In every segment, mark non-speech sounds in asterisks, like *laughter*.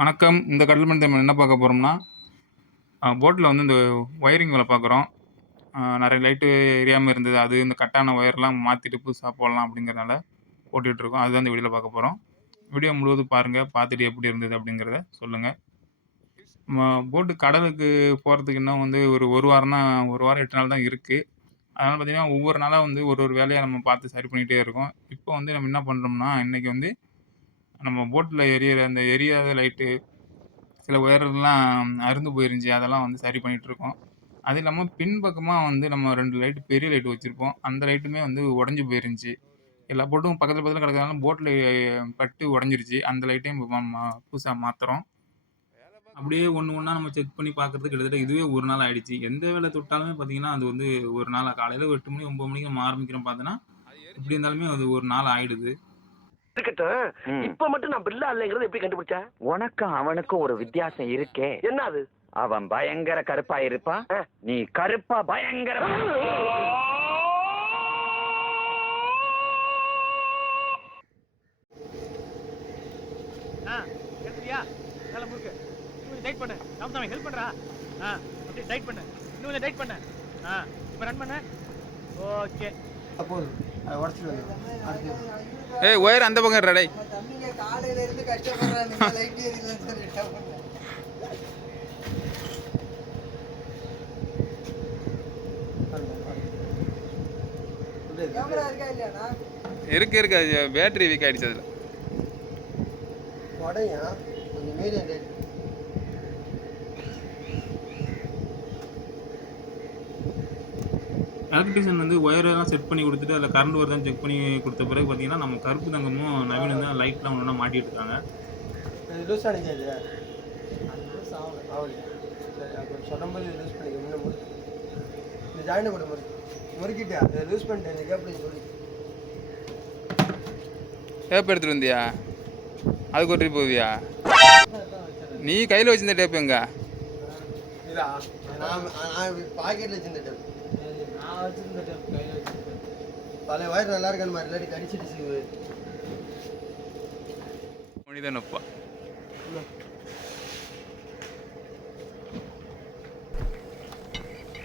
வணக்கம். இந்த கடல் மணி நம்ம என்ன பார்க்க போகிறோம்னா போட்டில் வந்து இந்த ஒயரிங் வேலை பார்க்குறோம். நிறைய லைட்டு எரியாமல் இருந்தது. அது இந்த கட்டான ஒயர்லாம் மாற்றிட்டு புதுசாக போடலாம் அப்படிங்கிறனால போட்டுட்ருக்கோம் அதுதான் இந்த வீடியோவில் பார்க்க போகிறோம் வீடியோ முழுவதும் பாருங்கள் பார்த்துட்டு எப்படி இருந்தது அப்படிங்கிறத சொல்லுங்கள் போட்டு கடலுக்கு போகிறதுக்கு இன்னும் வந்து ஒரு ஒரு வாரம் தான் ஒரு வாரம் எட்டு நாள் தான் இருக்குது அதனால் பார்த்திங்கன்னா ஒவ்வொரு நாளாக வந்து ஒரு ஒரு வேலையை நம்ம பார்த்து சரி பண்ணிகிட்டே இருக்கோம். இப்போ வந்து நம்ம என்ன பண்ணுறோம்னா இன்றைக்கி வந்து நம்ம போட்டில் எரியிற அந்த எரியாத லைட்டு சில ஒயர்லாம் அறுந்து போயிருந்துச்சு அதெல்லாம் வந்து சரி பண்ணிகிட்ருக்கோம் அது இல்லாமல் பின்பக்கமாக வந்து நம்ம ரெண்டு லைட்டு பெரிய லைட்டு வச்சுருப்போம். அந்த லைட்டுமே வந்து உடஞ்சி போயிருந்துச்சு. எல்லா போட்டும் பக்கத்தில் பக்கத்தில் கிடக்கிறதுனால போட்டில் பட்டு உடஞ்சிருச்சு. அந்த லைட்டையும் இப்போ மாற்றுறோம் அப்படியே ஒன்று ஒன்றா நம்ம செக் பண்ணி பார்க்குறது கிட்டத்தட்ட இதுவே ஒரு நாள் ஆகிடுச்சு எந்த வேலை தொட்டாலுமே பார்த்தீங்கன்னா அது வந்து ஒரு நாள் காலையில் எட்டு மணி ஒம்பது மணிக்கு நம்ம ஆரம்பிக்கிறோம் பார்த்தோன்னா எப்படி இருந்தாலுமே அது ஒரு நாள் ஆகிடுது இருக்கட்டும். இப்ப மட்டும் நான் பில்லா இல்லைங்கிறத எப்படி கண்டுபிடிச்ச? உனக்கும் அவனுக்கும் ஒரு வித்தியாசம் இருக்கே. என்ன அது அவன் பயங்கர கருப்பா இருப்பான். நீ கருப்பா பயங்கர டைட் பண்ணு. சாமி ஹெல்ப் பண்றா? ஆ அப்படியே டைட் பண்ணு. இன்னும் கொஞ்சம் டைட் பண்ணு. ஆ இப்போ ரன் பண்ணு. ஓகே. வந்துடும் அடுத்து. ஏய் ஒயர் அந்த பக்கம் ரெடை இருந்து இருக்கு இருக்கு. பேட்டரி வீக் ஆயிடுச்சு அதில் உடையா கொஞ்சம் மீடியம் ரேட் எலக்ட்ரிஷியன் வந்து ஒயரெல்லாம் செட் பண்ணி கொடுத்துட்டு அதில் கரண்ட் வருதான்னு செக் பண்ணி கொடுத்த பிறகு பார்த்தீங்கன்னா நம்ம கருப்பு தங்கமும் நவீனம் தான் லைட்லாம் ஒன்று மாட்டிட்டு இருக்காங்க. அது அது சொன்னபோது லூஸ் பண்ணிக்க முன்ன முறு இந்த ஜாயிண்ட் கூட முறு முறுக்கிட்டா இதை லூஸ் பண்ணிட்டேன் இந்த கேப் சொல்லி டேப் எடுத்துட்டு வந்தியா? அதுக்கு ஒரு ட்ரிப் போவியா? நீ கையில் வச்சிருந்த டேப் எங்க? இதா நான் நான் பாக்கெட்டில் வச்சிருந்த டேப் நான் வச்சிருந்த டேப் கையில் பழைய வயர் நல்லா இருக்கான்னு மாதிரி இல்லாட்டி கடிச்சிடுச்சு மனிதன் அப்பா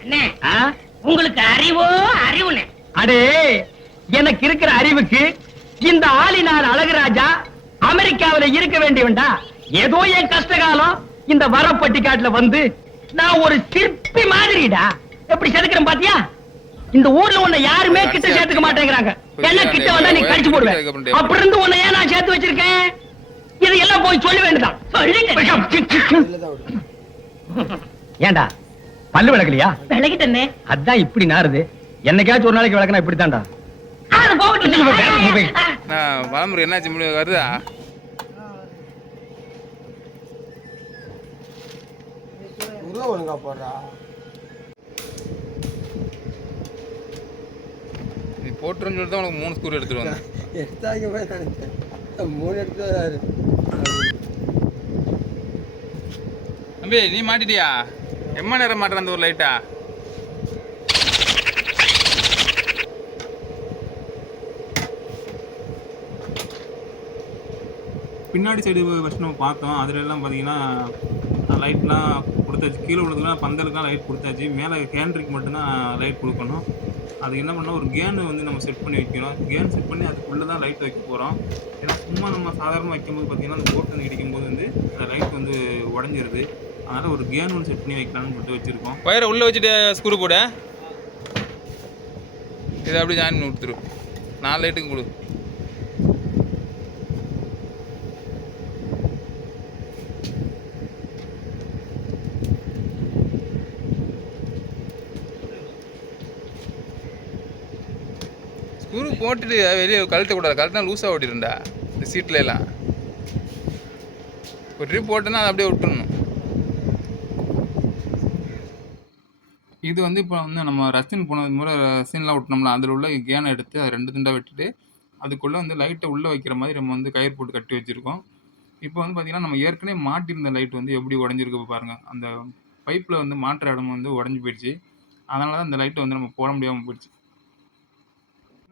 அண்ணே, உங்களுக்கு அறிவோ அறிவுனே அடே எனக்கு இருக்கிற அறிவுக்கு இந்த ஆளினார் அழகுராஜா அமெரிக்காவுல இருக்க வேண்டியவன்டா. ஏதோ என் கஷ்ட காலம் இந்த வரப்பட்டிக்காட்டுல வந்து நான் ஒரு சிற்பி மாதிரிடா. எப்படி செதுக்கிறேன் பாத்தியா? இந்த ஊர்ல உன்னை யாருமே கிட்ட சேர்த்துக்க மாட்டேங்கிறாங்க. என்ன கிட்ட வந்தா நீ கடிச்சு போடுவேன் அப்படி இருந்து உன்னை ஏன் நான் சேர்த்து வச்சிருக்கேன்? இதையெல்லாம் போய் சொல்ல வேண்டியதான் ஏண்டா? பல்லு விளக்கலையா? விலகிட்டே அதான் இப்படி நாருது என்னைக்காச்சும் ஒரு நாளைக்கு விளக்குனா இப்படித்தான்டா. நான் வளமுறை என்னாச்சு? முடிவு வருதா? உள்ள ஒழுங்கா போடுறா. நீ போட்டுருன்னு சொல்லிட்டு தான் உனக்கு மூணு ஸ்கூர் எடுத்துட்டு வந்தேன். *laughs* எடுத்தாங்க போய் நினைச்சேன். மூணு எடுத்து தம்பி நீ மாட்டிட்டியா? எம்மா நேரம் மாட்டுற அந்த ஒரு லைட்டா பின்னாடி சைடு ஃபஸ்ட் நம்ம பார்த்தோம். அதுல எல்லாம் பார்த்தீங்கன்னா லைட்லாம் கொடுத்தாச்சு. கீழே உள்ளதுலாம் பந்தலுக்குலாம் லைட் கொடுத்தாச்சு. மேலே கேண்ட்ரிக்கு மட்டும்தான் லைட் கொடுக்கணும். அது என்ன பண்ணோம்? ஒரு கேனு வந்து நம்ம செட் பண்ணி வைக்கணும். கேன் செட் பண்ணி அதுக்குள்ளே தான் லைட் வைக்க போகிறோம் ஏன்னா சும்மா நம்ம சாதாரணமாக வைக்கும்போது பார்த்திங்கன்னா அந்த போட்டு வந்து இடிக்கும் போது வந்து அந்த லைட் வந்து உடஞ்சிருது. அதனால் ஒரு கேன் ஒன்று செட் பண்ணி வைக்கலாம்னு சொல்லிட்டு வச்சுருக்கோம். ஒயரை உள்ளே வச்சுட்டு ஸ்க்ரூ போட. இதை அப்படியே ஜாயின் பண்ணி கொடுத்துரு. நாலு லைட்டுக்கும் கொடு. குரு போட்டுட்டு வெளியே கழட்டக்கூடாது கழட்டினா லூஸாக ஓட்டிருந்தா இந்த சீட்டில் எல்லாம். ஒரு ட்ரிப் போட்டோன்னா அதை அப்படியே விட்டுருணும் இது வந்து இப்போ வந்து நம்ம ரசின் போனது முறை ரசின்லாம் விட்டோம்ல அதில் உள்ள கேனை எடுத்து அதை ரெண்டு துண்டாக வெட்டிட்டு அதுக்குள்ளே வந்து லைட்டை உள்ளே வைக்கிற மாதிரி நம்ம வந்து கயிறு போட்டு கட்டி வச்சுருக்கோம். இப்போ வந்து பார்த்திங்கன்னா நம்ம ஏற்கனவே மாட்டியிருந்த லைட் வந்து எப்படி உடஞ்சிருக்கு பாருங்கள் அந்த பைப்பில் வந்து மாட்டுற இடம் வந்து உடஞ்சி போயிடுச்சு. அதனால தான் அந்த லைட்டை வந்து நம்ம போட முடியாமல் போயிடுச்சு.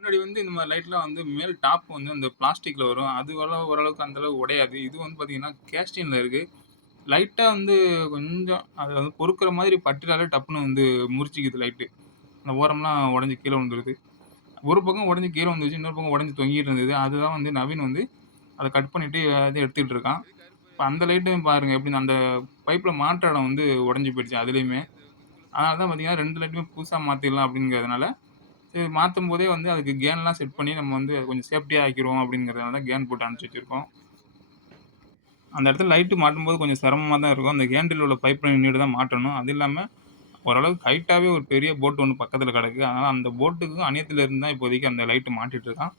முன்னாடி வந்து இந்த மாதிரி லைட்லாம் வந்து மேல் டாப் வந்து அந்த பிளாஸ்டிக்கில் வரும். அது ஓரளவுக்கு அந்தளவு உடையாது. இது வந்து பார்த்தீங்கன்னா கேஸ்டினில் இருக்குது லைட்டாக வந்து கொஞ்சம் அதை வந்து பொறுக்கிற மாதிரி பட்டுட்டாலே டப்புன்னு வந்து முறிச்சிக்குது லைட்டு. அந்த ஓரம்லாம் உடஞ்சி கீழே வந்துடுது ஒரு பக்கம் உடஞ்சி கீழே வந்துருச்சு இன்னொரு பக்கம் உடஞ்சி தொங்கிட்டு இருந்தது. அதுதான் வந்து நவீன் வந்து அதை கட் பண்ணிவிட்டு அதை எடுத்துக்கிட்டு இருக்கான். இப்போ அந்த லைட்டையும் பாருங்கள் எப்படி அந்த பைப்பில் மாற்ற இடம் வந்து உடஞ்சி போயிடுச்சு அதுலேயுமே. அதனால தான் பார்த்தீங்கன்னா ரெண்டு லைட்டுமே புதுசாக மாற்றிடலாம் அப்படிங்கிறதுனால சரி மாற்றும் போதே வந்து அதுக்கு கேன்லாம் செட் பண்ணி நம்ம வந்து கொஞ்சம் சேஃப்டியாக ஆக்கிடுவோம் அப்படிங்கிறதுனால தான் கேன் போட்டு அனுப்பிச்சி வச்சுருக்கோம். அந்த இடத்துல லைட்டு மாட்டும்போது கொஞ்சம் சிரமமாக தான் இருக்கும். அந்த கேண்டில் உள்ள பைப் நின்றுட்டு தான் மாட்டணும். அது இல்லாமல் ஓரளவுக்கு ஹைட்டாகவே ஒரு பெரிய போட் ஒன்று பக்கத்தில் கிடக்கு. அதனால் அந்த போட்டுக்கு அணியத்தில் இருந்து தான் இப்போதைக்கு அந்த லைட்டு மாட்டிகிட்டு இருக்கான்.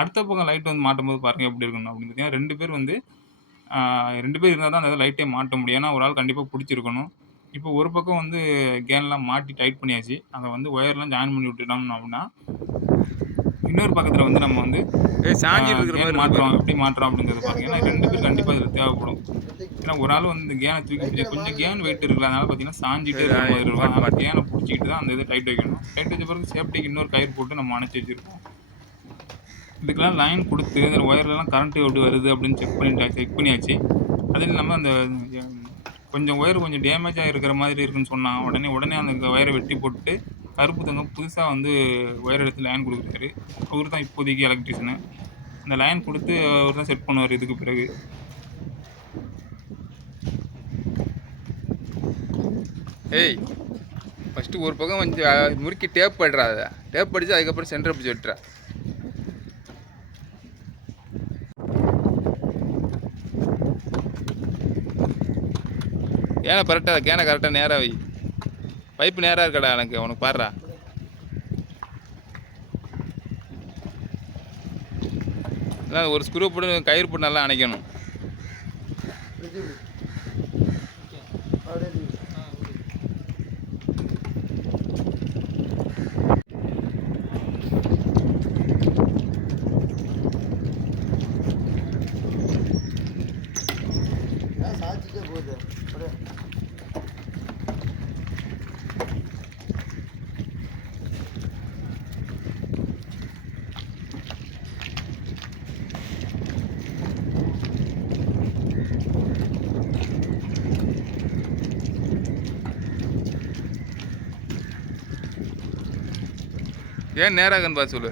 அடுத்த பக்கம் லைட் வந்து மாட்டும்போது பாருங்கள் எப்படி இருக்கணும் அப்படின்னு பார்த்தீங்கன்னா ரெண்டு பேர் வந்து ரெண்டு பேர் இருந்தால் தான் அந்த லைட்டே மாட்ட முடியும். ஏன்னா ஒரு ஆள் கண்டிப்பாக பிடிச்சிருக்கணும். இப்போ ஒரு பக்கம் வந்து கேன்லாம் மாட்டி டைட் பண்ணியாச்சு. அதை வந்து ஒயர்லாம் ஜாயின் பண்ணி விட்டுட்டோம் அப்படின்னா இன்னொரு பக்கத்தில் வந்து நம்ம வந்து மாட்டுறோம் எப்படி மாட்டுறோம் அப்படிங்கிறது பாருங்க. ஏன்னா ரெண்டு பேர் கண்டிப்பாக இதில் தேவைப்படும். ஏன்னா ஒரு ஆள் வந்து இந்த கேனை தூக்கி கொஞ்சம் கேன் வெயிட் இருக்குல்ல அதனால பார்த்தீங்கன்னா சாஞ்சிட்டே இருக்கும் அதனால கேனை பிடிச்சிக்கிட்டு தான் அந்த இதை டைட் வைக்கணும். டைட் வச்ச பிறகு சேஃப்டிக்கு இன்னொரு கயிறு போட்டு நம்ம அணைச்சி வச்சிருக்கோம் இதுக்கெல்லாம் லைன் கொடுத்து அதில் ஒயர்லலாம் கரண்ட் எப்படி வருது அப்படின்னு செக் பண்ணிட்டா செக் பண்ணியாச்சு. அது இல்லாமல் அந்த கொஞ்சம் ஒயர் கொஞ்சம் டேமேஜாக இருக்கிற மாதிரி இருக்குன்னு சொன்னான் உடனே உடனே அந்த ஒயரை வெட்டி போட்டு கருப்பு தங்கம் புதுசாக வந்து ஒயர் எடுத்து லைன் கொடுக்குறாரு. அவர் தான் இப்போதைக்கு எலக்ட்ரிஷியனு அந்த லைன் கொடுத்து அவர் தான் செட் பண்ணுவார் இதுக்கு பிறகு. ஏய் ஃபஸ்ட்டு ஒரு பக்கம் கொஞ்சம் முறுக்கி டேப் படுறா அதை. டேப் அடித்து அதுக்கப்புறம் சென்டர் பிடிச்சி வெட்டுறா. ஏன்னா கரெக்டாக கேனை கரெக்டாக நேராக வை. பைப்பு நேராக இருக்கடா எனக்கு உனக்கு பாடுறா இல்லை ஒரு ஸ்க்ரூ போட்டு கயிறு போட்டு நல்லா அணைக்கணும். ஏன் நேராகன்னு பார்த்து சொல்லு?